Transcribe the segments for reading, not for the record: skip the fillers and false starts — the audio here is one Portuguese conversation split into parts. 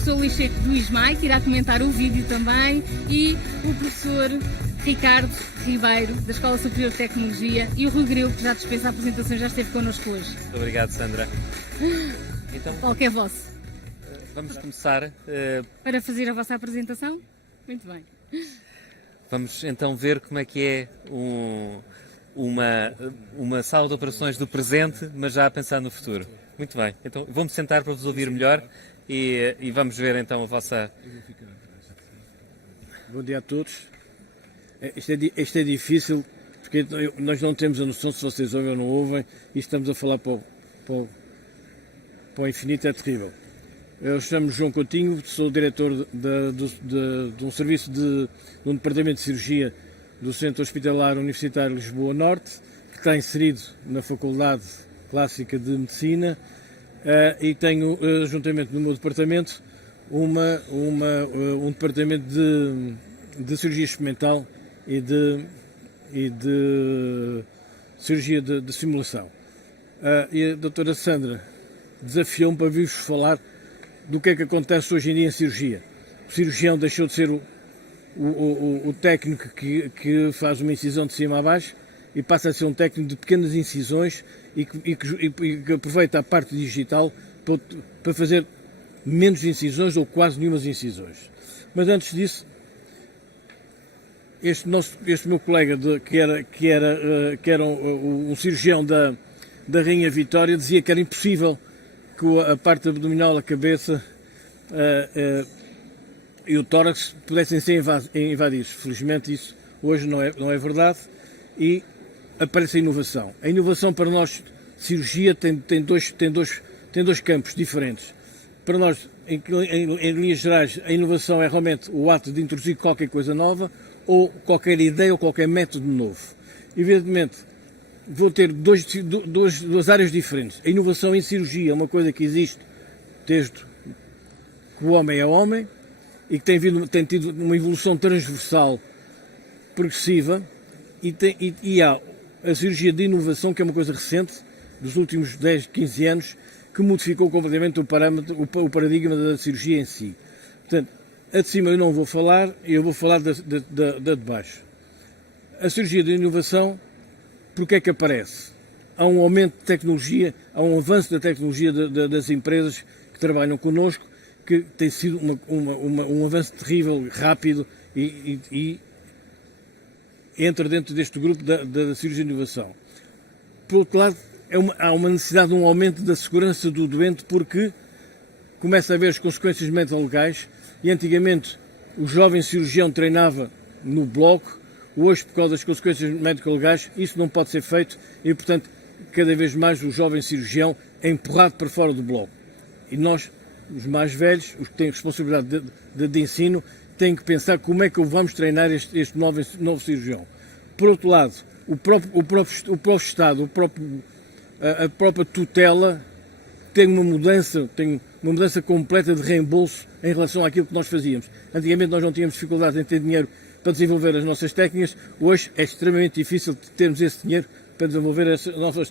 professor Luís Maia, que irá comentar o vídeo também, e o professor Ricardo Ribeiro, da Escola Superior de Tecnologia, e o Rui Grilo, que já dispensa a apresentação, já esteve connosco hoje. Muito obrigado, Sandra. Então, Qualquer vosso. vamos começar. Para fazer a vossa apresentação? Muito bem. Vamos então ver como é que é uma sala de operações do presente, mas já a pensar no futuro. Muito bem. Então, vou-me sentar para vos ouvir melhor e vamos ver então a vossa... Bom dia a todos. Isto é difícil, porque nós não temos a noção se vocês ouvem ou não ouvem, e estamos a falar para o infinito, é terrível. Eu chamo-me João Coutinho, sou diretor de um serviço de um departamento de cirurgia do Centro Hospitalar Universitário Lisboa Norte, que está inserido na Faculdade Clássica de Medicina, e tenho, juntamente no meu departamento, um departamento de cirurgia experimental e de cirurgia de simulação. E a doutora Sandra desafiou-me para vir-vos falar do que é que acontece hoje em dia em cirurgia. O cirurgião deixou de ser o técnico que faz uma incisão de cima a baixo e passa a ser um técnico de pequenas incisões e que aproveita a parte digital para fazer menos incisões ou quase nenhumas incisões. Mas antes disso, este meu colega que era um cirurgião da Rainha Vitória dizia que era impossível que a parte abdominal, a cabeça e o tórax pudessem ser invadidos. Felizmente isso hoje não é verdade e aparece a inovação. A inovação para nós, cirurgia, tem dois campos diferentes. Para nós, em linhas gerais, a inovação é realmente o ato de introduzir qualquer coisa nova ou qualquer ideia ou qualquer método novo. Evidentemente, vou ter duas áreas diferentes. A inovação em cirurgia é uma coisa que existe desde que o homem é homem e que tem tido uma evolução transversal progressiva e há a cirurgia de inovação, que é uma coisa recente, dos últimos 10, 15 anos, que modificou completamente o paradigma da cirurgia em si. Portanto, a de cima eu não vou falar, eu vou falar da de baixo. A cirurgia de inovação, porque é que aparece? Há um aumento de tecnologia, há um avanço da tecnologia das empresas que trabalham connosco, que tem sido um avanço terrível, rápido e entra dentro deste grupo da cirurgia de inovação. Por outro lado, há uma necessidade de um aumento da segurança do doente, porque começa a haver as consequências médico-legais e antigamente o jovem cirurgião treinava no bloco, hoje por causa das consequências médico-legais isso não pode ser feito e portanto cada vez mais o jovem cirurgião é empurrado para fora do bloco. E nós, os mais velhos, os que têm responsabilidade de ensino, têm que pensar como é que vamos treinar este novo cirurgião. Por outro lado, o próprio Estado, a própria tutela tem uma mudança completa de reembolso em relação àquilo que nós fazíamos. Antigamente nós não tínhamos dificuldade em ter dinheiro para desenvolver as nossas técnicas, hoje é extremamente difícil termos esse dinheiro para desenvolver as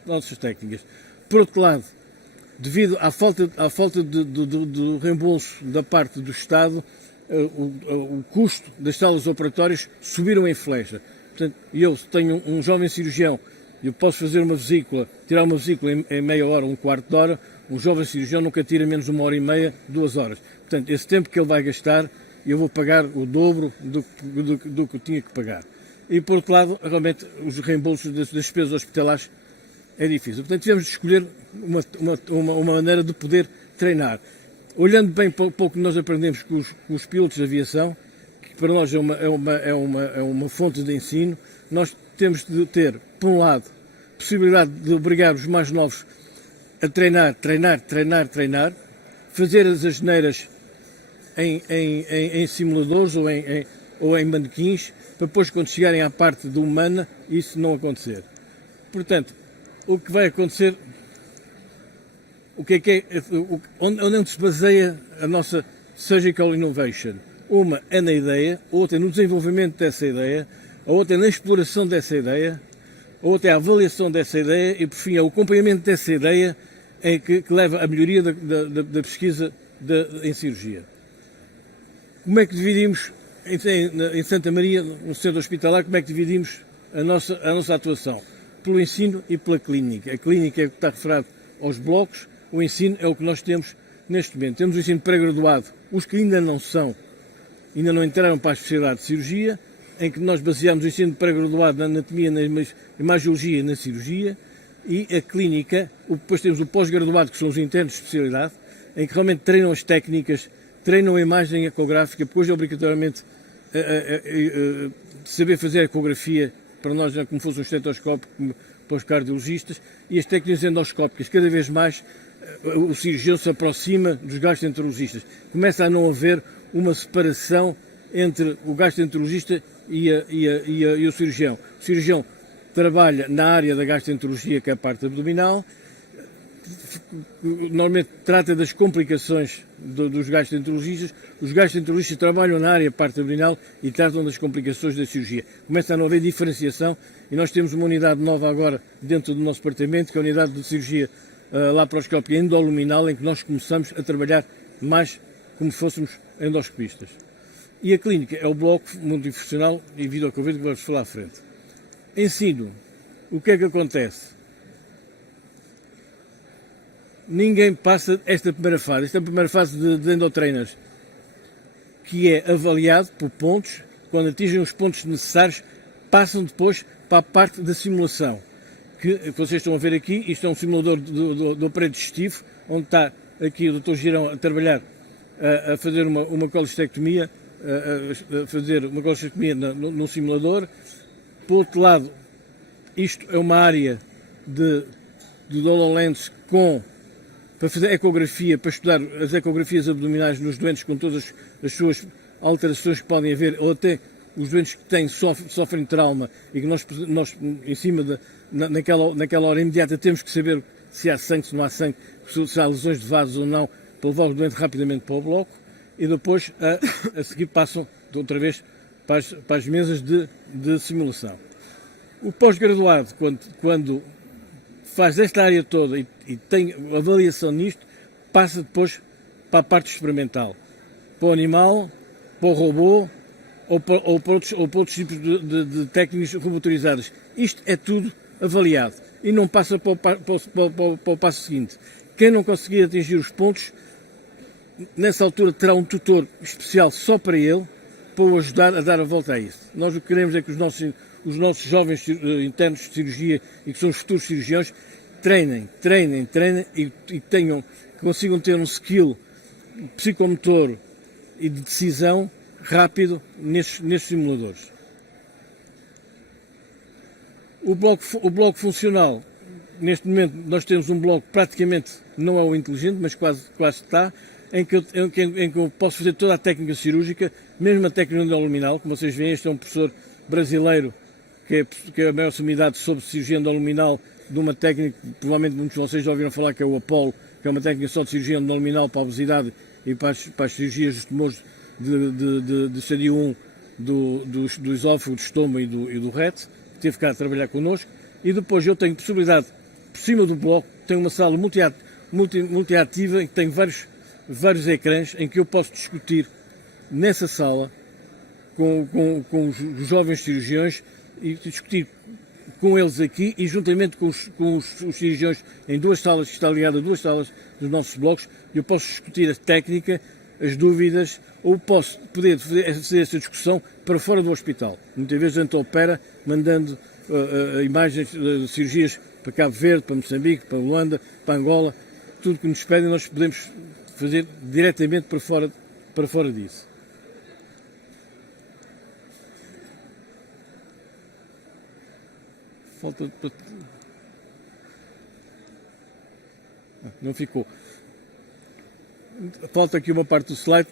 nossas técnicas. Por outro lado, devido à falta de reembolso da parte do Estado, o custo das salas operatórias subiram em flecha. Portanto, eu tenho um jovem cirurgião, eu posso fazer tirar uma vesícula em meia hora, um quarto de hora, um jovem cirurgião nunca tira menos de 1h30, 2 horas. Portanto, esse tempo que ele vai gastar, eu vou pagar o dobro do que eu tinha que pagar. E, por outro lado, realmente, os reembolsos das despesas hospitalares é difícil. Portanto, tivemos de escolher uma maneira de poder treinar. Olhando bem para o que nós aprendemos com os pilotos de aviação, que para nós é uma fonte de ensino, nós temos de ter, por um lado, possibilidade de obrigar os mais novos a treinar, fazer as asneiras em simuladores ou em manequins, para depois, quando chegarem à parte do humana, isso não acontecer. Portanto, o que vai acontecer, onde se baseia a nossa Surgical Innovation? Uma é na ideia, outra é no desenvolvimento dessa ideia, a outra é na exploração dessa ideia, a outra é a avaliação dessa ideia e, por fim, é o acompanhamento dessa ideia que leva à melhoria da pesquisa em cirurgia. Como é que dividimos, em Santa Maria, no centro hospitalar, como é que dividimos a nossa atuação? Pelo ensino e pela clínica. A clínica é o que está referido aos blocos, o ensino é o que nós temos neste momento. Temos o ensino pré-graduado, os que ainda não entraram para a especialidade de cirurgia, em que nós baseamos o ensino pré-graduado na anatomia, na imagiologia e na cirurgia, e a clínica, depois temos o pós-graduado, que são os internos de especialidade, em que realmente treinam as técnicas, treinam a imagem ecográfica, depois obrigatoriamente saber fazer a ecografia, para nós é como fosse um estetoscópio, para os cardiologistas, e as técnicas endoscópicas. Cada vez mais o cirurgião se aproxima dos gastroenterologistas. Começa a não haver uma separação entre o gastroenterologista e o cirurgião. O cirurgião trabalha na área da gastroenterologia, que é a parte abdominal, normalmente trata das complicações dos gastroenterologistas. Os gastroenterologistas trabalham na área parte abdominal e tratam das complicações da cirurgia. Começa a não haver diferenciação e nós temos uma unidade nova agora dentro do nosso departamento, que é a unidade de cirurgia laparoscópica endoluminal, em que nós começamos a trabalhar mais como se fôssemos endoscopistas. E a clínica é o bloco multifuncional e videoconvite que vamos falar à frente. Ensino. O que é que acontece? Ninguém passa esta primeira fase. Esta primeira fase de endotrainers, que é avaliado por pontos. Quando atingem os pontos necessários, passam depois para a parte da simulação. Que vocês estão a ver aqui, isto é um simulador do aparelho digestivo, onde está aqui o Dr. Girão a trabalhar, a fazer uma colestectomia, no simulador. Por outro lado, isto é uma área de HoloLens para fazer ecografia, para estudar as ecografias abdominais nos doentes com todas as suas alterações que podem haver, ou até os doentes que sofrem trauma e que nós em cima naquela hora imediata, temos que saber se há sangue, se não há sangue, se há lesões de vasos ou não, para levar o doente rapidamente para o bloco, e depois a seguir passam outra vez para as mesas de simulação. O pós-graduado, quando faz esta área toda e tem avaliação nisto, passa depois para a parte experimental, para o animal, para o robô ou para outros tipos de técnicas robotorizadas. Isto é tudo avaliado e não passa para o passo seguinte. Quem não conseguir atingir os pontos, nessa altura terá um tutor especial só para ele, para o ajudar a dar a volta a isso. Nós o que queremos é que os nossos jovens internos de cirurgia e que são os futuros cirurgiões treinem e consigam ter um skill psicomotor e de decisão rápido nestes simuladores. O bloco funcional, neste momento nós temos um bloco praticamente, não é o inteligente, mas quase está, em que eu posso fazer toda a técnica cirúrgica, mesmo a técnica endoluminal. Como vocês veem, este é um professor brasileiro que é a maior sumidade sobre cirurgia endoluminal, de uma técnica que provavelmente muitos de vocês já ouviram falar, que é o Apollo, que é uma técnica só de cirurgia endoluminal para a obesidade e para as cirurgias dos tumores de estadio 1 do esófago, do estômago e do reto, que teve cá a trabalhar connosco. E depois eu tenho possibilidade, por cima do bloco, tenho uma sala multiativa em que tenho vários ecrãs em que eu posso discutir nessa sala com os jovens cirurgiões e discutir com eles aqui e juntamente com os cirurgiões em duas salas, que está ligado a duas salas dos nossos blocos. Eu posso discutir a técnica, as dúvidas, ou posso poder fazer essa discussão para fora do hospital. Muitas vezes a gente opera mandando imagens de cirurgias para Cabo Verde, para Moçambique, para Luanda, para Angola. Tudo que nos pedem nós podemos fazer diretamente para fora disso. Não ficou. Falta aqui uma parte do slide.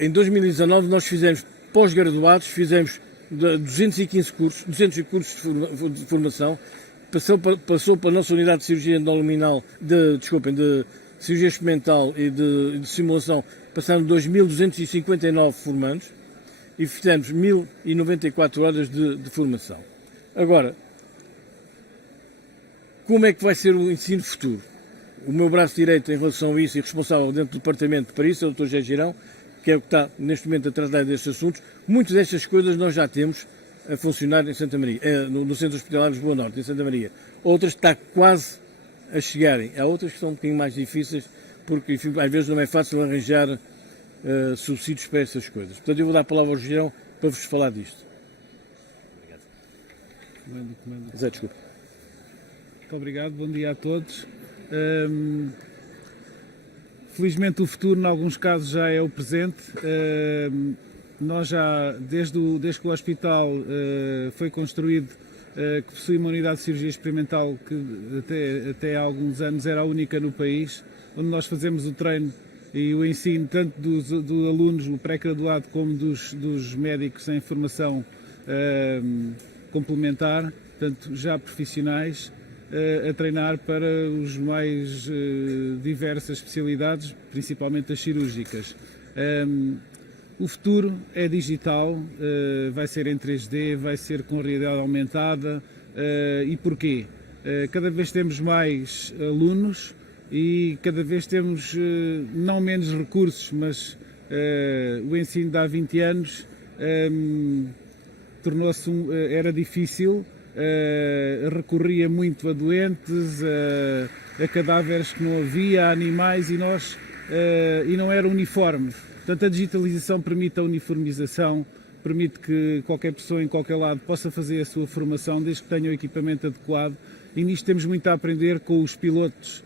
Em 2019 nós fizemos pós-graduados, fizemos 215 cursos, 200 cursos de formação. Passou para a nossa unidade de cirurgia endoluminal, de cirurgia experimental e de simulação, passaram 2.259 formandos e fizemos 1.094 horas de formação. Agora, como é que vai ser o ensino futuro? O meu braço direito em relação a isso e responsável dentro do departamento para isso é o Dr. José Girão, que é o que está neste momento a tratar destes assuntos. Muitas destas coisas nós já temos a funcionar em Santa Maria, no Centro Hospitalar de Lisboa Norte, em Santa Maria. Outras está quase a chegarem. Há outras que são um bocadinho mais difíceis, porque enfim, às vezes não é fácil arranjar subsídios para essas coisas. Portanto, eu vou dar a palavra ao João para vos falar disto. Zé, desculpa. Muito obrigado, bom dia a todos. Felizmente o futuro, em alguns casos, já é o presente. Nós já, desde que o hospital foi construído, que possui uma unidade de cirurgia experimental que até há alguns anos era a única no país, onde nós fazemos o treino e o ensino tanto dos alunos, o pré-graduado, como dos médicos em formação complementar, portanto já profissionais, a treinar para os mais diversas especialidades, principalmente as cirúrgicas. O futuro é digital, vai ser em 3D, vai ser com realidade aumentada. E porquê? Cada vez temos mais alunos e cada vez temos não menos recursos, mas o ensino de há 20 anos era difícil, recorria muito a doentes, a cadáveres que não havia, a animais e não era uniforme. Portanto, a digitalização permite a uniformização, permite que qualquer pessoa em qualquer lado possa fazer a sua formação desde que tenha o equipamento adequado, e nisto temos muito a aprender com os pilotos.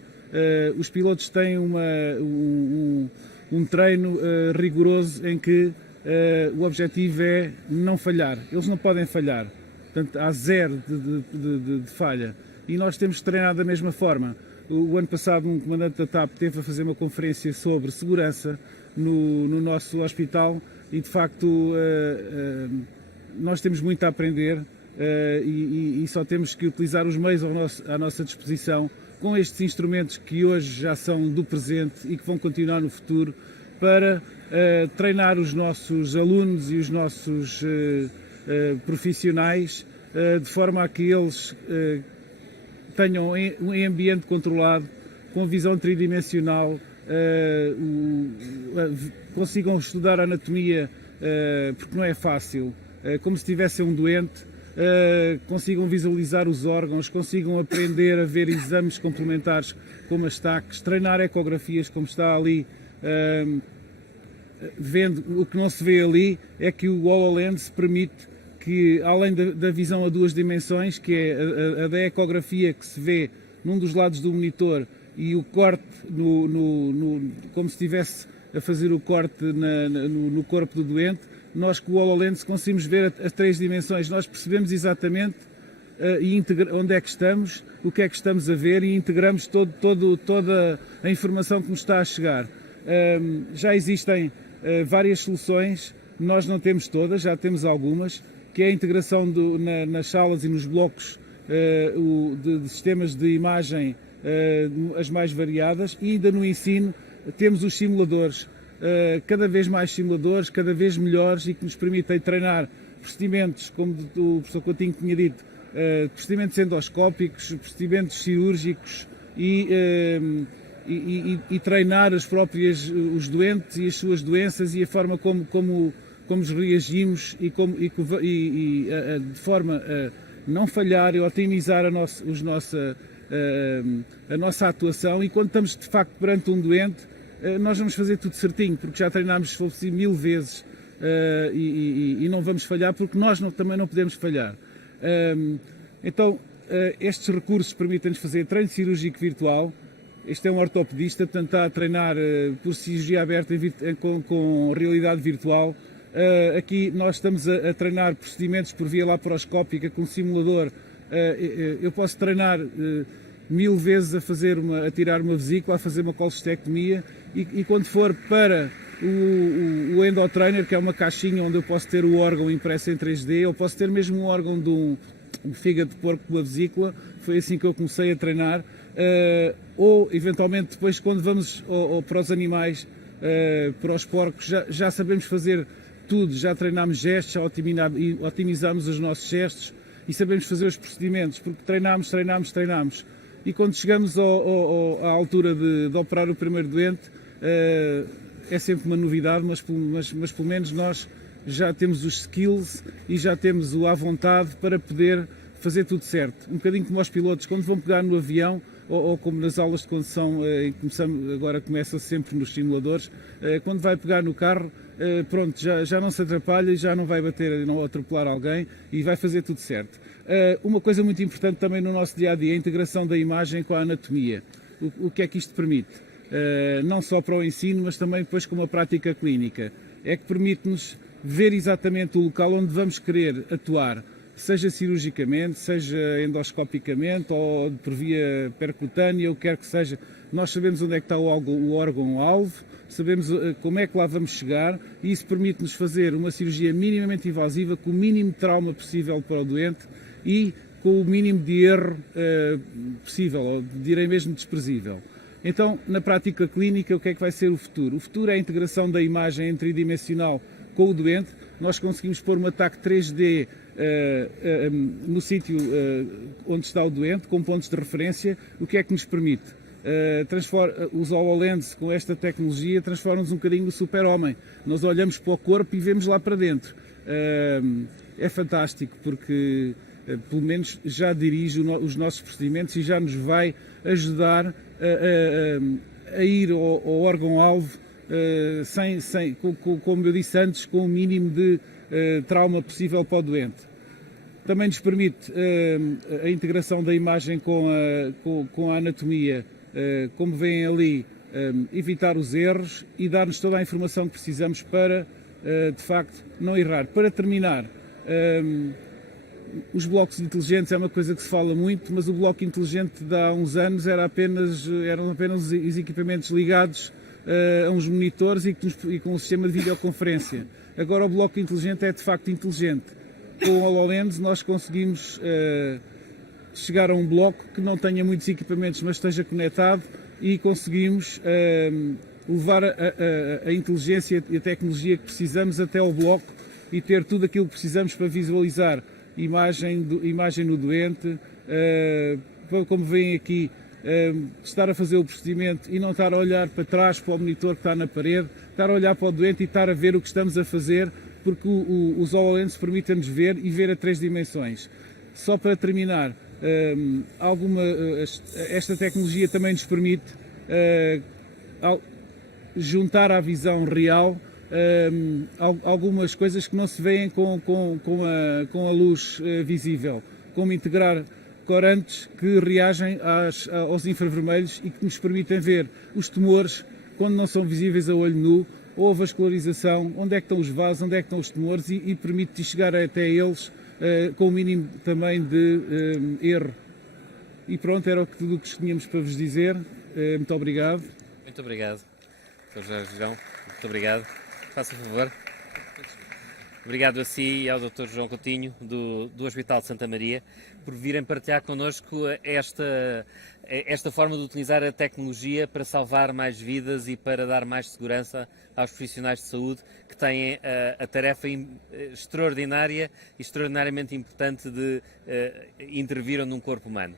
Os pilotos têm um treino rigoroso em que o objetivo é não falhar. Eles não podem falhar. Portanto, há zero de falha. E nós temos que treinar da mesma forma. O ano passado, um comandante da TAP teve a fazer uma conferência sobre segurança no nosso hospital e, de facto, nós temos muito a aprender e só temos que utilizar os meios à nossa disposição com estes instrumentos que hoje já são do presente e que vão continuar no futuro para treinar os nossos alunos e os nossos profissionais de forma a que eles tenham um ambiente controlado, com visão tridimensional, consigam estudar a anatomia, porque não é fácil, como se tivessem um doente, consigam visualizar os órgãos, consigam aprender a ver exames complementares como as TACs, treinar ecografias como está ali. Vendo o que não se vê ali é que o HoloLens permite que, além da visão a duas dimensões, que é a da ecografia que se vê num dos lados do monitor e o corte como se estivesse a fazer o corte no corpo do doente, nós com o HoloLens conseguimos ver as três dimensões, nós percebemos exatamente onde é que estamos, o que é que estamos a ver e integramos toda a informação que nos está a chegar. Já existem várias soluções, nós não temos todas, já temos algumas, que é a integração nas salas e nos blocos de sistemas de imagem as mais variadas, e ainda no ensino temos os simuladores, cada vez mais simuladores, cada vez melhores e que nos permitem treinar procedimentos, como o professor Coutinho tinha dito, procedimentos endoscópicos, procedimentos cirúrgicos e treinar os doentes e as suas doenças e a forma como reagimos de forma a não falhar e otimizar a nossa atuação. E quando estamos de facto perante um doente, nós vamos fazer tudo certinho, porque já treinámos se fosse 1000 vezes e não vamos falhar, porque nós também não podemos falhar. Então, estes recursos permitem-nos fazer treino cirúrgico virtual. Este é um ortopedista, portanto está a treinar por cirurgia aberta com realidade virtual. Aqui nós estamos a treinar procedimentos por via laparoscópica com simulador. Eu posso treinar 1000 vezes a tirar uma vesícula, a fazer uma colestectomia e quando for para o endotrainer, que é uma caixinha onde eu posso ter o órgão impresso em 3D, eu posso ter mesmo um órgão de um fígado de porco com uma vesícula, foi assim que eu comecei a treinar. Ou eventualmente depois quando vamos para os animais, para os porcos, já sabemos fazer tudo, já treinámos gestos, já otimizamos os nossos gestos e sabemos fazer os procedimentos, porque treinámos. E quando chegamos à altura de operar o primeiro doente, é sempre uma novidade, mas pelo menos nós já temos os skills e já temos a vontade para poder fazer tudo certo. Um bocadinho como os pilotos, quando vão pegar no avião, ou como nas aulas de condução, agora começa sempre nos simuladores, quando vai pegar no carro, pronto, já não se atrapalha e já não vai bater, não atropelar alguém e vai fazer tudo certo. Uma coisa muito importante também no nosso dia-a-dia é a integração da imagem com a anatomia. O que é que isto permite? Não só para o ensino, mas também depois com a prática clínica. É que permite-nos ver exatamente o local onde vamos querer atuar, seja cirurgicamente, seja endoscopicamente ou por via percutânea, o que quer que seja. Nós sabemos onde é que está o órgão-alvo, sabemos como é que lá vamos chegar e isso permite-nos fazer uma cirurgia minimamente invasiva com o mínimo de trauma possível para o doente e com o mínimo de erro possível, ou direi mesmo desprezível. Então, na prática clínica, o que é que vai ser o futuro? O futuro é a integração da imagem em tridimensional com o doente. Nós conseguimos pôr um ataque 3D no sítio onde está o doente, com pontos de referência. O que é que nos permite? Os HoloLens, com esta tecnologia, transformam-nos um bocadinho no super-homem. Nós olhamos para o corpo e vemos lá para dentro. É fantástico, porque pelo menos já dirige os nossos procedimentos e já nos vai ajudar a ir ao órgão-alvo como eu disse antes, com o mínimo de trauma possível para o doente. Também nos permite a integração da imagem com a anatomia, como veem ali, evitar os erros e dar-nos toda a informação que precisamos para, de facto, não errar. Para terminar, os blocos inteligentes é uma coisa que se fala muito, mas o bloco inteligente de há uns anos eram apenas os equipamentos ligados a uns monitores e com um sistema de videoconferência. Agora o bloco inteligente é de facto inteligente. Com o HoloLens nós conseguimos chegar a um bloco que não tenha muitos equipamentos, mas esteja conectado e conseguimos levar a inteligência e a tecnologia que precisamos até ao bloco e ter tudo aquilo que precisamos para visualizar imagem no doente, como veem aqui, estar a fazer o procedimento e não estar a olhar para trás para o monitor que está na parede, estar a olhar para o doente e estar a ver o que estamos a fazer, porque os HoloLens permitem-nos ver e ver a 3 dimensões. Só para terminar, esta tecnologia também nos permite juntar à visão real algumas coisas que não se veem com a luz visível, como integrar corantes que reagem aos infravermelhos e que nos permitem ver os tumores quando não são visíveis a olho nu, ou a vascularização, onde é que estão os vasos, onde é que estão os tumores e permite chegar até eles com o mínimo também de erro. E pronto, era tudo o que tínhamos para vos dizer. Muito obrigado. Muito obrigado, Dr. Jorge João. Muito obrigado. Faça favor. Obrigado a si e ao Dr. João Coutinho, do Hospital de Santa Maria, por virem partilhar connosco esta forma de utilizar a tecnologia para salvar mais vidas e para dar mais segurança aos profissionais de saúde que têm a tarefa extraordinária e extraordinariamente importante de intervir num corpo humano.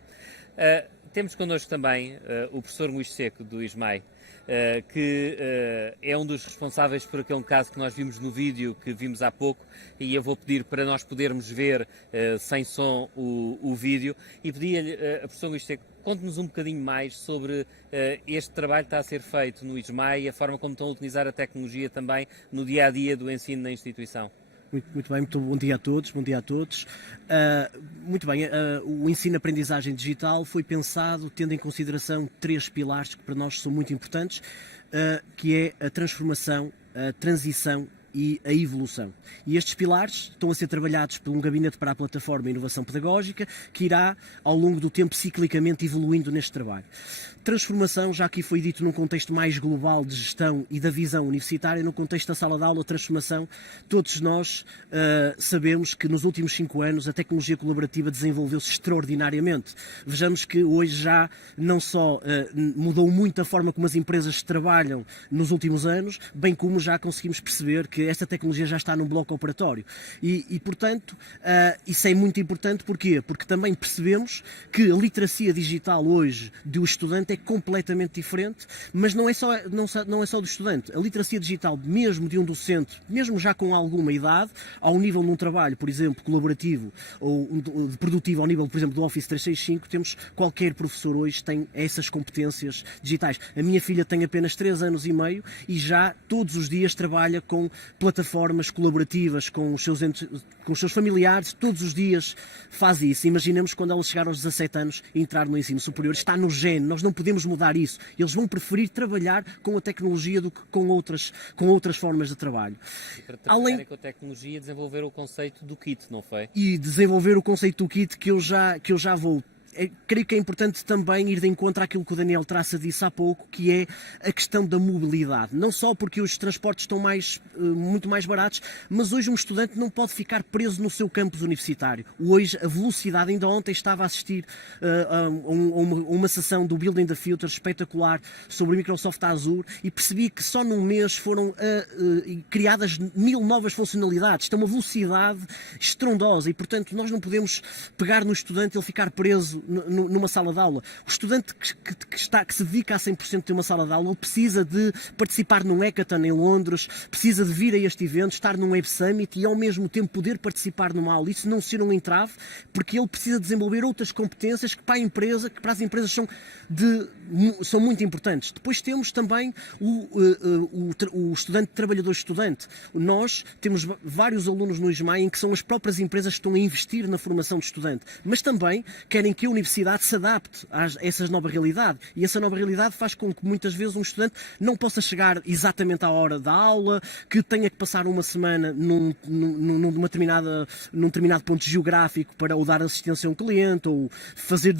Temos connosco também o professor Luís Seco, do ISMAI, que é um dos responsáveis por aquele caso que nós vimos no vídeo que vimos há pouco, e eu vou pedir para nós podermos ver sem som o vídeo, e pedi-lhe, a professor Luís Seco, conte-nos um bocadinho mais sobre este trabalho que está a ser feito no ISMAI e a forma como estão a utilizar a tecnologia também no dia-a-dia do ensino na instituição. Muito bem, muito bom dia a todos, muito bem, o ensino-aprendizagem digital foi pensado tendo em consideração 3 pilares que para nós são muito importantes, que é a transformação, a transição e a evolução. E estes pilares estão a ser trabalhados por um gabinete para a plataforma Inovação Pedagógica, que irá, ao longo do tempo, ciclicamente evoluindo neste trabalho. Transformação, já aqui foi dito num contexto mais global de gestão e da visão universitária, no contexto da sala de aula, transformação, todos nós sabemos que nos últimos 5 anos a tecnologia colaborativa desenvolveu-se extraordinariamente. Vejamos que hoje já não só mudou muito a forma como as empresas trabalham nos últimos anos, bem como já conseguimos perceber que porque essa tecnologia já está no bloco operatório. E portanto, isso é muito importante. Porquê? Porque também percebemos que a literacia digital hoje do estudante é completamente diferente, mas não é só do estudante. A literacia digital, mesmo de um docente, mesmo já com alguma idade, ao nível de um trabalho, por exemplo, colaborativo ou produtivo, ao nível, por exemplo, do Office 365, temos qualquer professor hoje tem essas competências digitais. A minha filha tem apenas 3 anos e meio e já todos os dias trabalha com plataformas colaborativas, com os seus familiares, todos os dias faz isso. Imaginemos quando ela chegar aos 17 anos e entrar no ensino superior. Está no gene, nós não podemos mudar isso. Eles vão preferir trabalhar com a tecnologia do que com outras formas de trabalho. E para trabalhar com a tecnologia, desenvolver o conceito do kit, não foi? E desenvolver o conceito do kit que eu já vou. Creio que é importante também ir de encontro àquilo que o Daniel Traça disse há pouco, que é a questão da mobilidade. Não só porque os transportes estão muito mais baratos, mas hoje um estudante não pode ficar preso no seu campus universitário. Hoje a velocidade, ainda ontem estava a assistir a uma sessão do Building the Future espetacular sobre o Microsoft Azure e percebi que só num mês foram criadas 1000 novas funcionalidades. Isto é uma velocidade estrondosa e, portanto, nós não podemos pegar no estudante e ele ficar preso numa sala de aula. O estudante que se dedica a 100% de uma sala de aula, ele precisa de participar num hackathon em Londres, precisa de vir a este evento, estar num Web Summit e ao mesmo tempo poder participar numa aula. Isso não ser um entrave, porque ele precisa desenvolver outras competências que para as empresas são muito importantes. Depois temos também o estudante trabalhador-estudante. Nós temos vários alunos no ISMAI em que são as próprias empresas que estão a investir na formação do estudante, mas também querem que a universidade se adapte a essa nova realidade. E essa nova realidade faz com que muitas vezes um estudante não possa chegar exatamente à hora da aula, que tenha que passar uma semana num determinado ponto geográfico para ou dar assistência a um cliente ou fazer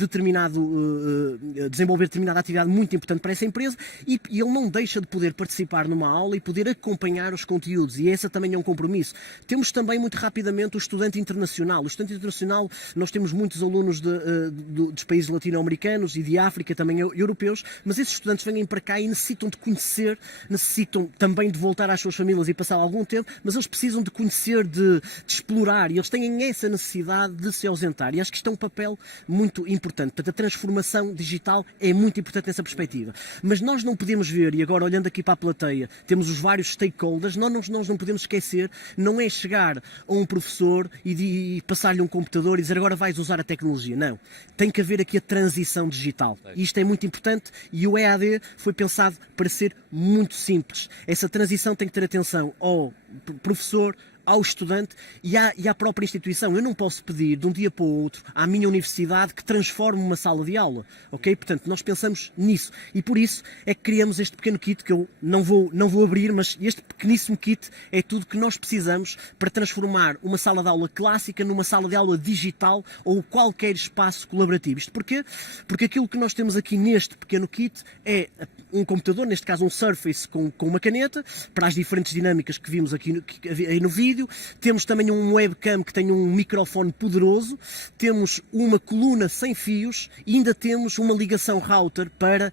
desenvolver determinada atividade muito importante para essa empresa e ele não deixa de poder participar numa aula e poder acompanhar os conteúdos. E esse também é um compromisso. Temos também muito rapidamente o estudante internacional. O estudante internacional, nós temos muitos alunos dos países latino-americanos e de África, também europeus, mas esses estudantes vêm para cá e necessitam de conhecer, necessitam também de voltar às suas famílias e passar algum tempo, mas eles precisam de conhecer, de explorar, e eles têm essa necessidade de se ausentar. E acho que isto é um papel muito importante. Portanto, a transformação digital é muito importante nessa perspectiva. Mas nós não podemos ver, e agora olhando aqui para a plateia, temos os vários stakeholders, nós não podemos esquecer, não é chegar a um professor e passar-lhe um computador e dizer agora vais usar a tecnologia. Não. Tem que haver aqui a transição digital. E isto é muito importante e o EAD foi pensado para ser muito simples. Essa transição tem que ter atenção ao professor, ao estudante e à própria instituição. Eu não posso pedir de um dia para o outro à minha universidade que transforme uma sala de aula, ok? Portanto, nós pensamos nisso e por isso é que criamos este pequeno kit que eu não vou abrir, mas este pequeníssimo kit é tudo que nós precisamos para transformar uma sala de aula clássica numa sala de aula digital ou qualquer espaço colaborativo. Isto porquê? Porque aquilo que nós temos aqui neste pequeno kit é um computador, neste caso um Surface com uma caneta, para as diferentes dinâmicas que vimos aqui no vídeo. Temos também um webcam que tem um microfone poderoso, temos uma coluna sem fios e ainda temos uma ligação router para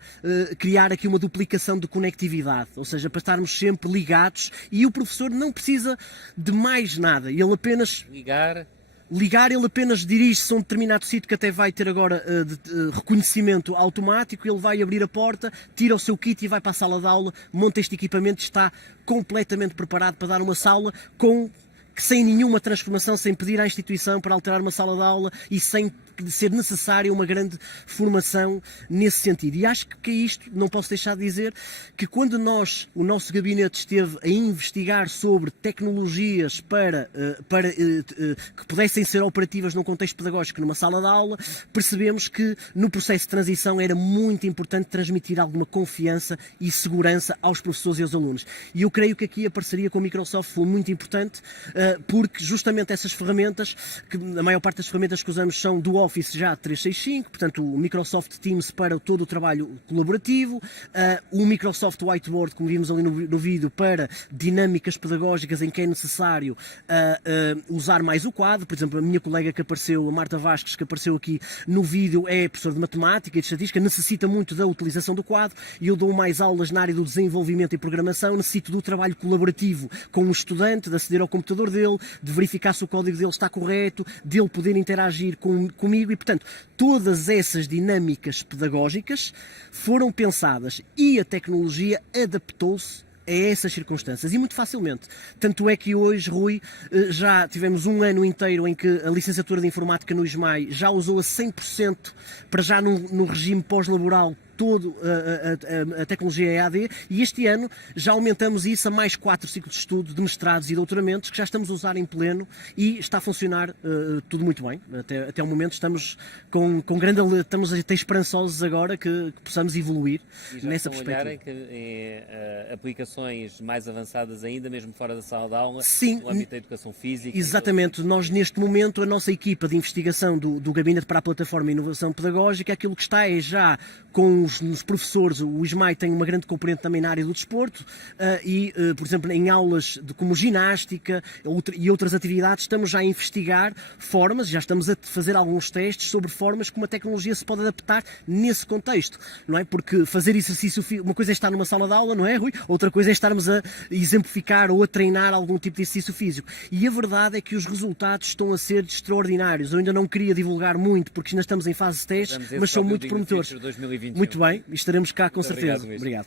criar aqui uma duplicação de conectividade, ou seja, para estarmos sempre ligados e o professor não precisa de mais nada, ele apenas ligar, ele apenas dirige-se a um determinado sítio que até vai ter agora reconhecimento automático, ele vai abrir a porta, tira o seu kit e vai para a sala de aula, monta este equipamento e está completamente preparado para dar uma sala sem nenhuma transformação, sem pedir à instituição para alterar uma sala de aula e sem ser necessária uma grande formação nesse sentido. E acho que isto, não posso deixar de dizer, que quando o nosso gabinete esteve a investigar sobre tecnologias que pudessem ser operativas num contexto pedagógico numa sala de aula, percebemos que no processo de transição era muito importante transmitir alguma confiança e segurança aos professores e aos alunos. E eu creio que aqui a parceria com a Microsoft foi muito importante, porque justamente essas ferramentas, que a maior parte das ferramentas que usamos são do Office Office já 365, portanto o Microsoft Teams para todo o trabalho colaborativo, o Microsoft Whiteboard, como vimos ali no vídeo, para dinâmicas pedagógicas em que é necessário usar mais o quadro. Por exemplo, a minha colega que apareceu, a Marta Vasques, que apareceu aqui no vídeo, é professora de matemática e de estatística, necessita muito da utilização do quadro, e eu dou mais aulas na área do desenvolvimento e programação, necessito do trabalho colaborativo com o estudante, de aceder ao computador dele, de verificar se o código dele está correto, dele poder interagir comigo, e portanto todas essas dinâmicas pedagógicas foram pensadas e a tecnologia adaptou-se a essas circunstâncias, e muito facilmente. Tanto é que hoje, Rui, já tivemos um ano inteiro em que a licenciatura de Informática no ISMAI já usou a 100%, para já no regime pós-laboral, toda a tecnologia EAD, e este ano já aumentamos isso a mais 4 ciclos de estudo de mestrados e doutoramentos que já estamos a usar em pleno, e está a funcionar tudo muito bem. Até o momento estamos estamos até esperançosos agora que possamos evoluir nessa perspectiva. Em aplicações mais avançadas ainda, mesmo fora da sala de aula, Sim, no âmbito da educação física. Exatamente. Nós, neste momento, a nossa equipa de investigação do Gabinete para a Plataforma e Inovação Pedagógica, aquilo que está é já com os professores. O ISMAI tem uma grande componente também na área do desporto, por exemplo, em aulas como ginástica e outras atividades, estamos já a investigar formas, já estamos a fazer alguns testes sobre formas como a tecnologia se pode adaptar nesse contexto, não é? Porque fazer exercício, uma coisa é estar numa sala de aula, não é, Rui? Outra coisa é estarmos a exemplificar ou a treinar algum tipo de exercício físico. E a verdade é que os resultados estão a ser extraordinários. Eu ainda não queria divulgar muito, porque ainda estamos em fase de testes, mas são muito promotores. Muito bem, estaremos cá com certeza. Obrigado.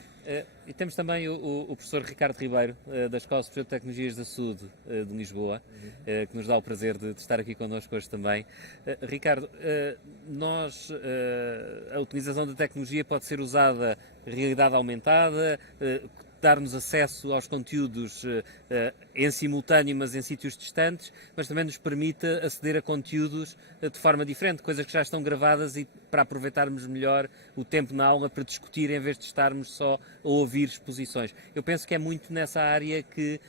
E temos também o professor Ricardo Ribeiro, da Escola Superior de Tecnologias da Saúde de Lisboa, que nos dá o prazer de estar aqui connosco hoje também. Ricardo, a utilização da tecnologia pode ser usada realidade aumentada, dar-nos acesso aos conteúdos em simultâneo, mas em sítios distantes, mas também nos permite aceder a conteúdos de forma diferente, coisas que já estão gravadas, e para aproveitarmos melhor o tempo na aula para discutir, em vez de estarmos só a ouvir exposições. Eu penso que é muito nessa área que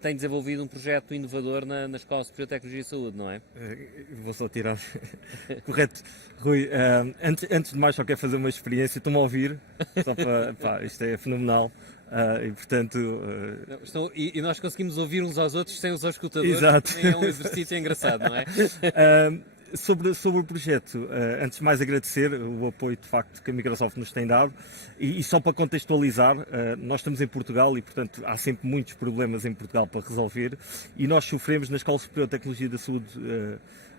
tem desenvolvido um projeto inovador na Escola Superior de Tecnologia e Saúde, não é? Vou só tirar. Correto. Rui, antes de mais só quero fazer uma experiência. Estou-me a ouvir? Só para, isto é fenomenal. E portanto... E nós conseguimos ouvir uns aos outros sem usar os escutadores. Exato. É um exercício engraçado, não é? Sobre o projeto, antes de mais agradecer o apoio de facto que a Microsoft nos tem dado, e só para contextualizar, nós estamos em Portugal e portanto há sempre muitos problemas em Portugal para resolver, e nós sofremos na Escola Superior de Tecnologia da Saúde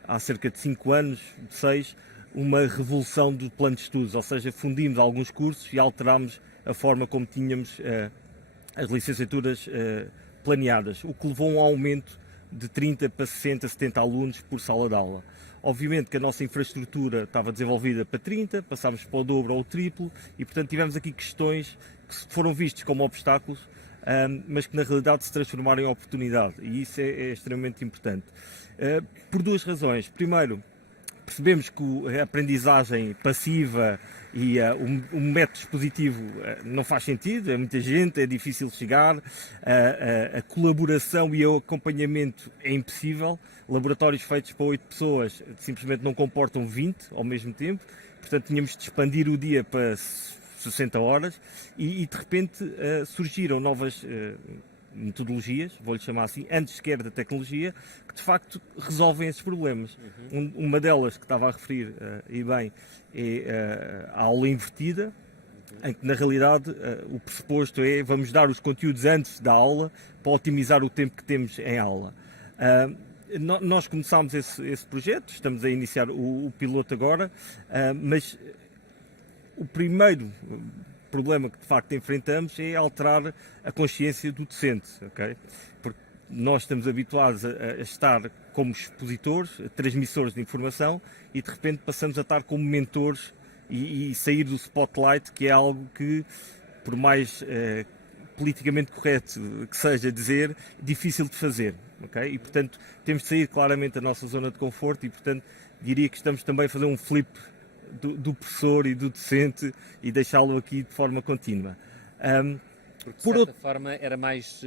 há cerca de 5 anos, 6, uma revolução do plano de estudos, ou seja, fundimos alguns cursos e alterámos a forma como tínhamos as licenciaturas planeadas, o que levou a um aumento de 30 para 60, 70 alunos por sala de aula. Obviamente que a nossa infraestrutura estava desenvolvida para 30, passámos para o dobro ou o triplo, e portanto tivemos aqui questões que foram vistas como obstáculos, mas que na realidade se transformaram em oportunidade, e isso é extremamente importante. Por duas razões. Primeiro, percebemos que a aprendizagem passiva e o método expositivo não faz sentido, é muita gente, é difícil chegar, a colaboração e o acompanhamento é impossível. Laboratórios feitos para 8 pessoas simplesmente não comportam 20 ao mesmo tempo, portanto tínhamos de expandir o dia para 60 horas e de repente surgiram novas metodologias, vou-lhe chamar assim, antes sequer da tecnologia, que de facto resolvem esses problemas. Uma delas que estava a referir, e bem, é a aula invertida, em que na realidade o pressuposto é vamos dar os conteúdos antes da aula para otimizar o tempo que temos em aula. Nós começámos esse projeto, estamos a iniciar o piloto agora, mas o primeiro problema que de facto enfrentamos é alterar a consciência do docente, ok? Porque nós estamos habituados a estar como expositores, transmissores de informação, e de repente passamos a estar como mentores e sair do spotlight, que é algo que, por mais politicamente correto que seja dizer, difícil de fazer, ok? E portanto temos de sair claramente da nossa zona de conforto, e portanto diria que estamos também a fazer um flip do professor e do docente e deixá-lo aqui de forma contínua. Porque, de certa forma, era mais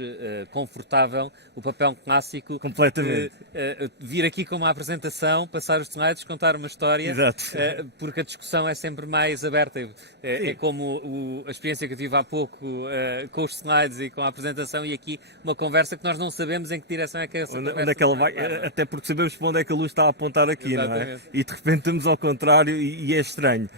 confortável o papel clássico Completamente. de vir aqui com uma apresentação, passar os slides, contar uma história, Exato. porque a discussão é sempre mais aberta. É como a experiência que eu tive há pouco com os slides e com a apresentação, e aqui uma conversa que nós não sabemos em que direção é que essa Onde conversa é que ela vai, vai. até porque sabemos para onde é que a luz está a apontar aqui, não é? Exatamente. E de repente estamos ao contrário e é estranho.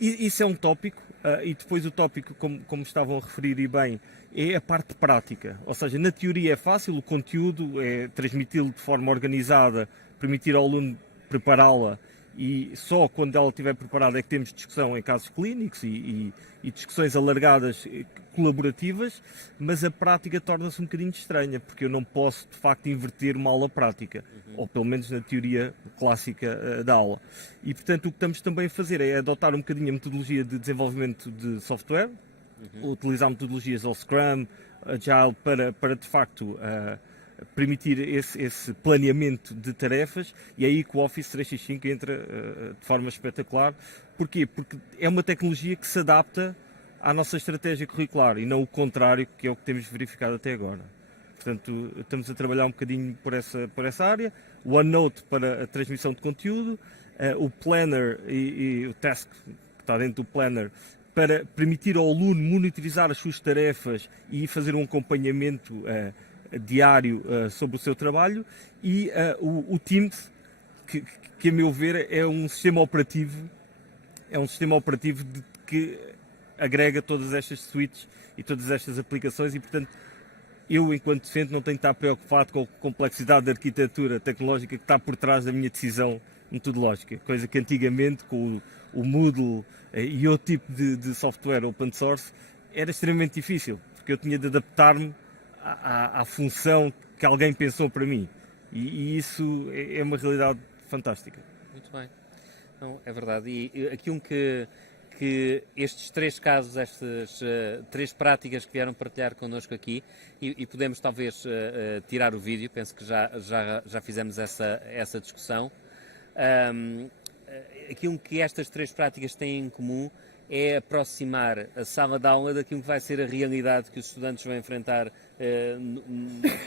Isso é um tópico, e depois o tópico, como estavam a referir e bem, é a parte prática. Ou seja, na teoria é fácil, o conteúdo é transmiti-lo de forma organizada, permitir ao aluno prepará-la, e só quando ela estiver preparada é que temos discussão em casos clínicos e discussões alargadas colaborativas, mas a prática torna-se um bocadinho estranha, porque eu não posso de facto inverter uma aula prática, ou pelo menos na teoria clássica da aula. E portanto o que estamos também a fazer é adotar um bocadinho a metodologia de desenvolvimento de software, utilizar metodologias ao Scrum, Agile, para de facto permitir esse planeamento de tarefas, e é aí que o Office 365 entra de forma espetacular. Porquê? Porque é uma tecnologia que se adapta à nossa estratégia curricular e não o contrário, que é o que temos verificado até agora. Portanto, estamos a trabalhar um bocadinho por essa área. O OneNote para a transmissão de conteúdo, o Planner e o Task que está dentro do Planner para permitir ao aluno monitorizar as suas tarefas e fazer um acompanhamento diário sobre o seu trabalho, e o Teams, que a meu ver é um sistema operativo que agrega todas estas suítes e todas estas aplicações, e portanto eu, enquanto docente, não tenho que estar preocupado com a complexidade da arquitetura tecnológica que está por trás da minha decisão metodológica, coisa que antigamente com o Moodle e outro tipo de software open source era extremamente difícil, porque eu tinha de adaptar-me à função que alguém pensou para mim, e isso é uma realidade fantástica. Muito bem. Não, é verdade. E aquilo que estes três casos, estas três práticas que vieram partilhar connosco aqui, e podemos talvez tirar o vídeo, penso que já fizemos essa discussão. Aquilo que estas três práticas têm em comum é aproximar a sala de aula daquilo que vai ser a realidade que os estudantes vão enfrentar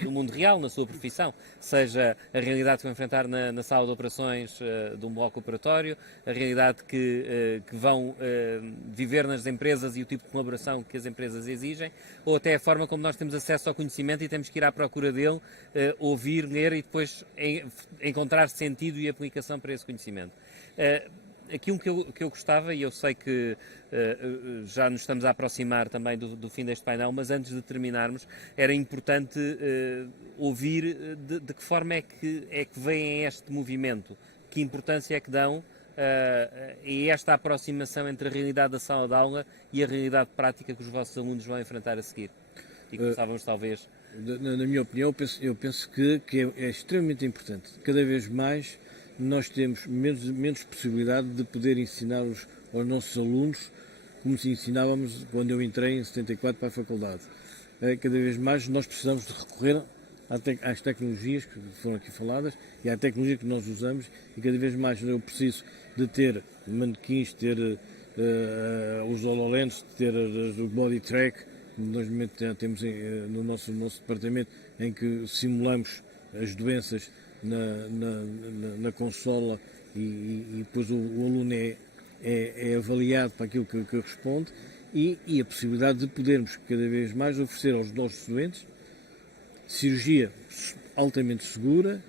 no mundo real, na sua profissão, seja a realidade que vão enfrentar na sala de operações de um bloco operatório, a realidade que vão viver nas empresas e o tipo de colaboração que as empresas exigem, ou até a forma como nós temos acesso ao conhecimento e temos que ir à procura dele, ouvir, ler e depois encontrar sentido e aplicação para esse conhecimento. Aquilo que eu gostava, e eu sei que já nos estamos a aproximar também do fim deste painel, mas antes de terminarmos, era importante ouvir de que forma é que veem este movimento, que importância é que dão a esta aproximação entre a realidade da sala de aula e a realidade prática que os vossos alunos vão enfrentar a seguir. E começávamos talvez... Na minha opinião, eu penso que é extremamente importante. Cada vez mais nós temos menos possibilidade de poder ensinar aos nossos alunos como se ensinávamos quando eu entrei em 74 para a faculdade. Cada vez mais nós precisamos de recorrer às tecnologias que foram aqui faladas e à tecnologia que nós usamos, e cada vez mais eu preciso de ter manequins, ter os HoloLens, ter o Body Track, que nós temos no nosso departamento, em que simulamos as doenças na consola e depois o aluno é avaliado para aquilo que responde, e a possibilidade de podermos cada vez mais oferecer aos nossos doentes cirurgia altamente segura,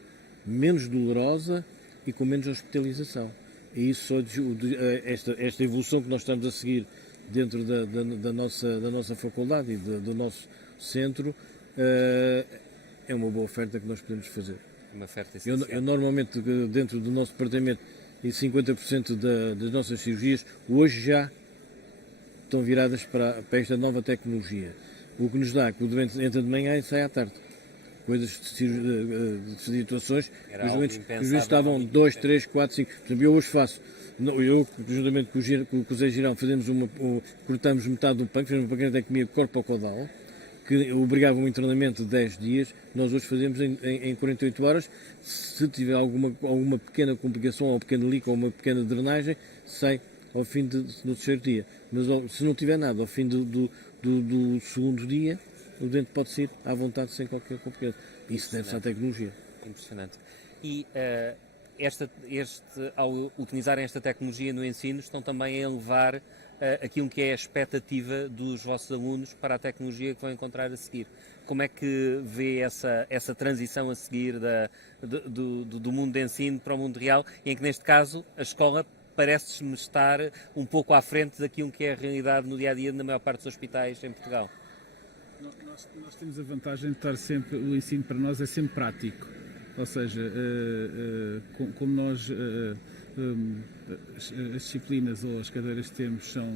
menos dolorosa e com menos hospitalização. E isso esta evolução que nós estamos a seguir dentro da nossa faculdade e do nosso centro é uma boa oferta que nós podemos fazer. Uma oferta eu normalmente, dentro do nosso departamento, e 50% das nossas cirurgias hoje já estão viradas para esta nova tecnologia. O que nos dá que o doente entra de manhã e sai à tarde. Coisas de situações que os doentes estavam 2, 3, 4, 5. Por exemplo, eu hoje faço, juntamente com o Zé Girão, cortamos metade do pâncreas, fazemos uma pancreatectomia corpo-caudal, que obrigava um internamento de 10 dias, nós hoje fazemos em 48 horas. Se tiver alguma pequena complicação, ou um pequeno líquido, ou uma pequena drenagem, sai ao fim do terceiro dia. Mas se não tiver nada ao fim do segundo dia, o doente pode sair à vontade sem qualquer complicação. Isso deve-se à tecnologia. Impressionante. E ao utilizarem esta tecnologia no ensino, estão também a elevar aquilo que é a expectativa dos vossos alunos para a tecnologia que vão encontrar a seguir. Como é que vê essa transição a seguir do mundo de ensino para o mundo real, em que neste caso a escola parece-me estar um pouco à frente daquilo que é a realidade no dia-a-dia na maior parte dos hospitais em Portugal? Nós temos a vantagem de estar sempre, o ensino para nós é sempre prático, ou seja, como nós, as disciplinas ou as cadeiras que temos são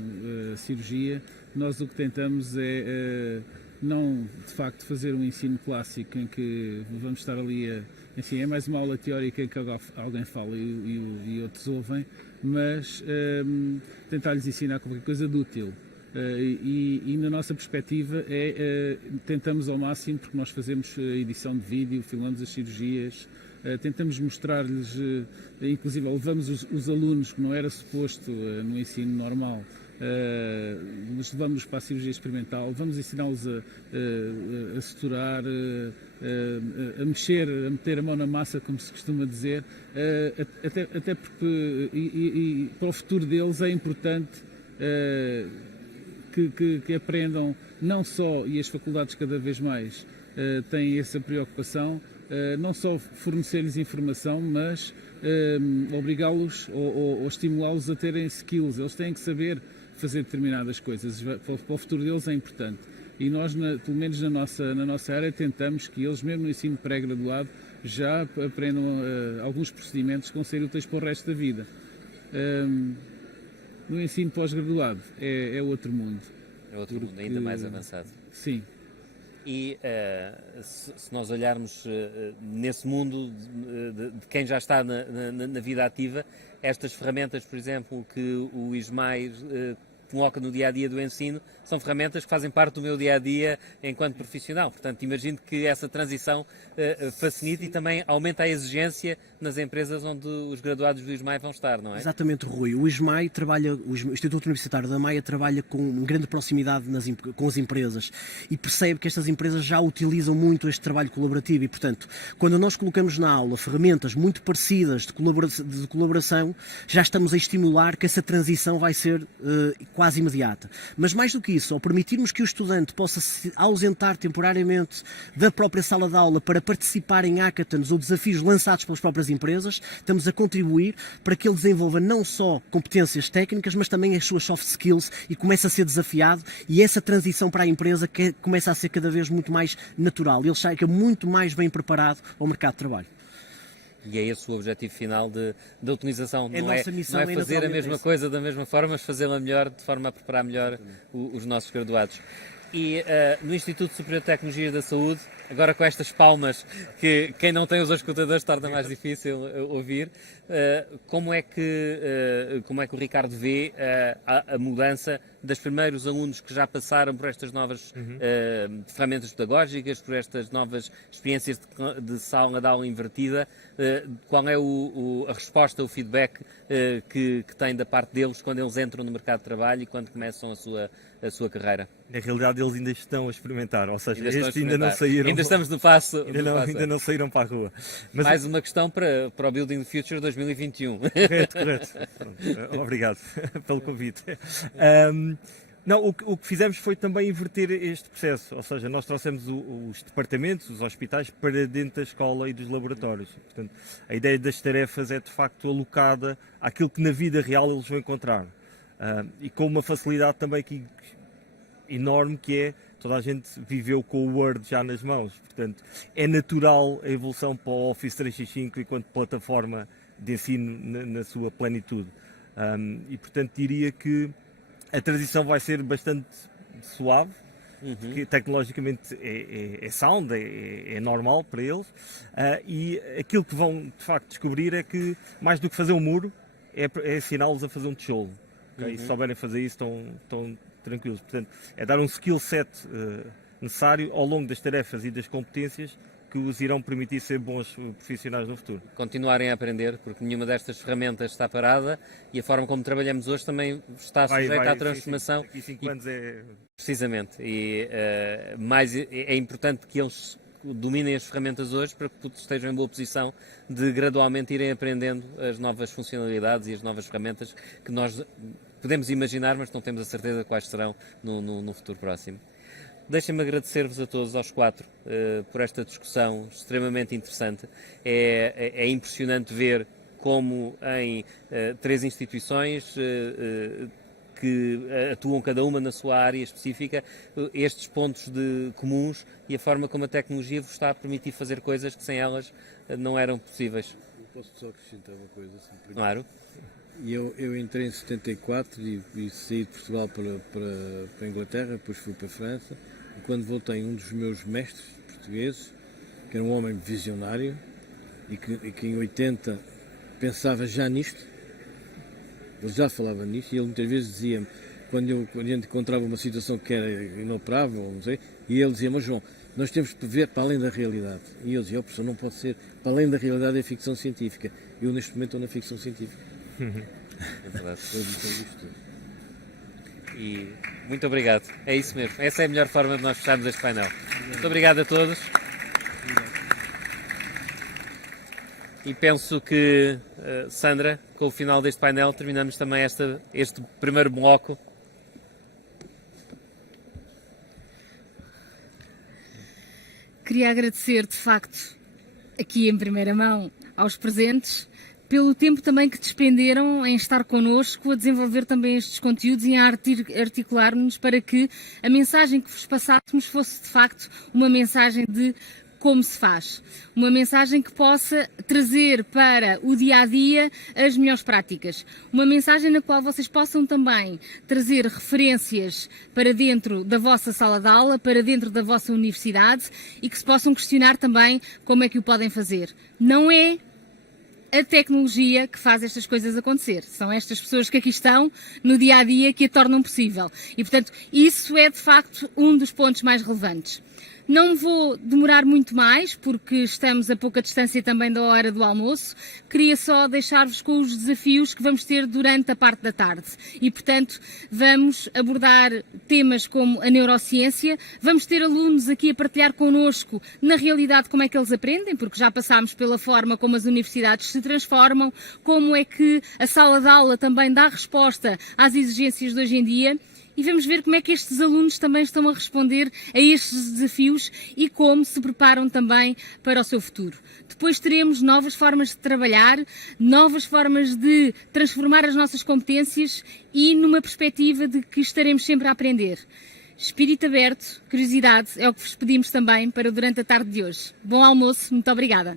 cirurgia, nós o que tentamos é não de facto fazer um ensino clássico em que vamos estar ali assim, é mais uma aula teórica em que alguém fala e outros ouvem, mas tentar-lhes ensinar qualquer coisa de útil. E na nossa perspectiva tentamos ao máximo, porque nós fazemos edição de vídeo, filmamos as cirurgias, tentamos mostrar-lhes, inclusive levamos os alunos, que não era suposto no ensino normal, levamos-nos para a cirurgia experimental, vamos ensiná-los a suturar, a mexer, a meter a mão na massa, como se costuma dizer, até porque e para o futuro deles é importante que aprendam não só, e as faculdades cada vez mais têm essa preocupação, não só fornecer-lhes informação, mas obrigá-los ou estimulá-los a terem skills. Eles têm que saber fazer determinadas coisas. Para o futuro deles é importante. E nós, pelo menos na nossa área, tentamos que eles, mesmo no ensino pré-graduado, já aprendam alguns procedimentos que vão ser úteis para o resto da vida. No ensino pós-graduado é outro mundo. É outro mundo, ainda mais avançado. Sim. E se nós olharmos nesse mundo de quem já está na vida ativa, estas ferramentas, por exemplo, que o ISMAI coloca no dia-a-dia do ensino, são ferramentas que fazem parte do meu dia-a-dia enquanto profissional. Portanto, imagino que essa transição facilita e também aumenta a exigência nas empresas onde os graduados do ISMAI vão estar, não é? Exatamente, Rui. O ISMAI o Instituto Universitário da Maia trabalha com grande proximidade com as empresas e percebe que estas empresas já utilizam muito este trabalho colaborativo e, portanto, quando nós colocamos na aula ferramentas muito parecidas de colaboração, já estamos a estimular que essa transição vai ser quase imediata. Mas mais do que isso, ao permitirmos que o estudante possa se ausentar temporariamente da própria sala de aula para participar em hackathons ou desafios lançados pelas próprias empresas, estamos a contribuir para que ele desenvolva não só competências técnicas, mas também as suas soft skills e comece a ser desafiado, e essa transição para a empresa que começa a ser cada vez muito mais natural. Ele chega muito mais bem preparado ao mercado de trabalho. E é esse o objetivo final da utilização. Não é fazer a mesma essa. coisa da mesma forma, mas fazê-la melhor, de forma a preparar melhor os nossos graduados. E no Instituto Superior de Tecnologia da Saúde, agora com estas palmas que quem não tem os escutadores torna mais difícil ouvir, como é que o Ricardo vê a mudança dos primeiros alunos que já passaram por estas novas ferramentas pedagógicas, por estas novas experiências de sala de aula invertida? Qual é a resposta, o feedback que tem da parte deles quando eles entram no mercado de trabalho e quando começam a sua carreira? Na realidade, eles ainda estão a experimentar, ou seja, estes ainda não saíram. Ainda estamos no passo. Ainda não saíram para a rua. Mas mais uma questão para o Building the Future 2021. Correto. Pronto, obrigado pelo convite. Não, o que fizemos foi também inverter este processo, ou seja, nós trouxemos os departamentos, os hospitais, para dentro da escola e dos laboratórios. Portanto, a ideia das tarefas é de facto alocada àquilo que na vida real eles vão encontrar. E com uma facilidade também enorme, que é toda a gente viveu com o Word já nas mãos. Portanto, é natural a evolução para o Office 365 enquanto plataforma de ensino na sua plenitude. E portanto diria que a transição vai ser bastante suave, porque tecnologicamente é sound, é normal para eles, e aquilo que vão de facto descobrir é que mais do que fazer um muro é ensiná-los a fazer um tijolo. Okay? E se souberem fazer isso estão tranquilos. Portanto, é dar um skill set necessário ao longo das tarefas e das competências que os irão permitir ser bons profissionais no futuro. Continuarem a aprender, porque nenhuma destas ferramentas está parada e a forma como trabalhamos hoje também está sujeita à transformação. Sim, sim. Daqui a 5 anos é... Precisamente, e é importante que eles dominem as ferramentas hoje para que estejam em boa posição de gradualmente irem aprendendo as novas funcionalidades e as novas ferramentas que nós podemos imaginar, mas não temos a certeza de quais serão no futuro próximo. Deixem-me agradecer-vos a todos, aos 4, por esta discussão extremamente interessante. É impressionante ver como em 3 instituições que atuam cada uma na sua área específica, estes pontos comuns e a forma como a tecnologia vos está a permitir fazer coisas que sem elas não eram possíveis. Eu posso só acrescentar uma coisa? Claro. Eu entrei em 74 e saí de Portugal para a Inglaterra, depois fui para a França, e quando voltei, um dos meus mestres portugueses, que era um homem visionário e que em 80 pensava já nisto, ele já falava nisto, e ele muitas vezes dizia-me, quando a gente encontrava uma situação que era inoperável, não sei, e ele dizia: mas João, nós temos que ver para além da realidade. E eu dizia: professor, não pode ser, para além da realidade é ficção científica. Eu neste momento estou na ficção científica. É verdade. E muito obrigado, é isso mesmo, essa é a melhor forma de nós fecharmos este painel. Muito obrigado a todos. E penso que, Sandra, com o final deste painel, terminamos também este primeiro bloco. Queria agradecer, de facto, aqui em primeira mão, aos presentes, pelo tempo também que despenderam em estar connosco, a desenvolver também estes conteúdos e a articular-nos para que a mensagem que vos passássemos fosse, de facto, uma mensagem de como se faz. Uma mensagem que possa trazer para o dia-a-dia as melhores práticas. Uma mensagem na qual vocês possam também trazer referências para dentro da vossa sala de aula, para dentro da vossa universidade e que se possam questionar também como é que o podem fazer. Não é a tecnologia que faz estas coisas acontecer. São estas pessoas que aqui estão no dia-a-dia que a tornam possível. E, portanto, isso é de facto um dos pontos mais relevantes. Não me vou demorar muito mais, porque estamos a pouca distância também da hora do almoço. Queria só deixar-vos com os desafios que vamos ter durante a parte da tarde. E, portanto, vamos abordar temas como a neurociência. Vamos ter alunos aqui a partilhar connosco, na realidade, como é que eles aprendem, porque já passámos pela forma como as universidades se transformam, como é que a sala de aula também dá resposta às exigências de hoje em dia. E vamos ver como é que estes alunos também estão a responder a estes desafios e como se preparam também para o seu futuro. Depois teremos novas formas de trabalhar, novas formas de transformar as nossas competências e numa perspectiva de que estaremos sempre a aprender. Espírito aberto, curiosidade, é o que vos pedimos também para durante a tarde de hoje. Bom almoço, muito obrigada.